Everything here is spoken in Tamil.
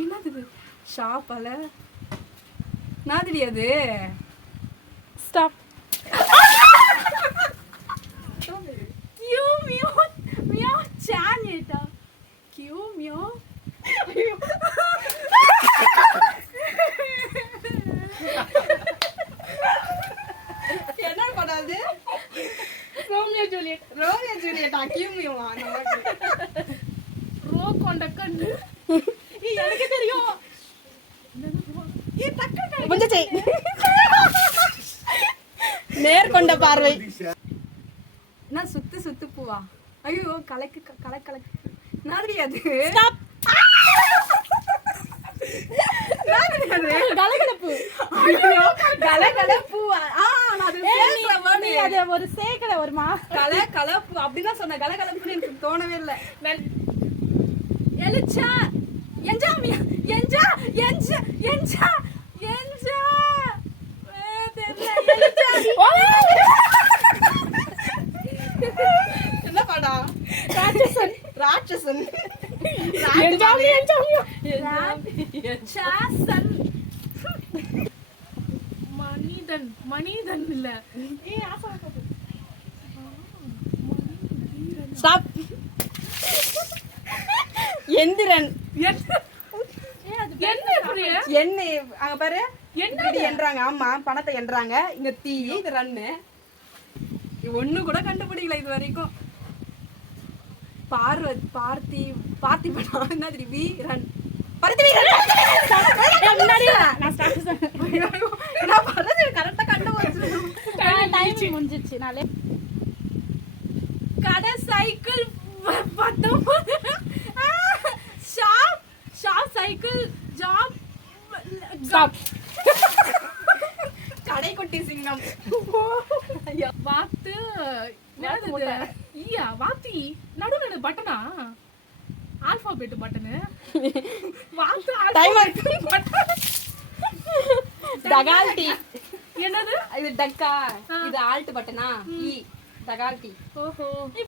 என்னது ஷாப்பால நாதிரி அது ஸ்டாப். கியூ மியோ மியோ சானேட்டா கியூ மியோ என்ன பண்ணாது ரோமியோ ஜூலியட். ரோமியோ ஜூலியட்டா கியூ மியோவா ரோ கொண்ட கண்ணு. எனக்கு தெரியும். முடிஞ்சிச்சு. நேர்கொண்ட பார்வை. என்ன சுத்து சுத்து பூவா? ஐயோ கலக்கு கலக்கு கலக்கு நாதிரி அது. ஸ்டாப். நாதிரி அது கலகலப்பு. ஐயோ கலகலப்பூவா? நான் அது சேர்க்கிற வேர்டு. நீ அது ஒரு சேக்கல வருமா? கலகலப்பு அப்படிதான் சொன்ன. கலகலப்புன்னு எனக்கு தோணவே இல்லை. எலிச்சா எஞ்சா எஞ்சா எஞ்சா எஞ்சா எஞ்சா என்ன படா? ராட்சசன். ராட்சசன். என்ஜாமி என்ஜாமி. ராட்சசன். மனிதன் மனிதன் இல்ல. ஸ்டாப். எந்திரன். என்ன இப்படி? என்ன அங்க பாரு. என்ன இப்படி என்றாங்க. ஆமா பணத்தை என்றாங்க. இங்க தீ இது ரன்னு. ஒண்ணு கூட கண்டுபிடிக்கல இது வரைக்கும். பார்த்திபனா என்னது வி ரன் பருத்தி வீரன். முன்னாடி நான் ஸ்டார்ட் நான் பரது கரெக்ட்டா கண்டுபிடிச்சேன். டைமிங் முடிஞ்சிச்சு. நாளே கடை cycle 19 shop shop cycle job stop. கடைக்குட்டி சிங்கம். வாத்து. வாத்து முட்டை. ஈயா வாத்தி நடு பட்டனா? Alphabet button. வாத்து டைமர். பட்டன். டகால்டி. என்னது? இது டக்கா. இது ஆல்ட் பட்டனா? இ டகால்டி. ஓஹோ.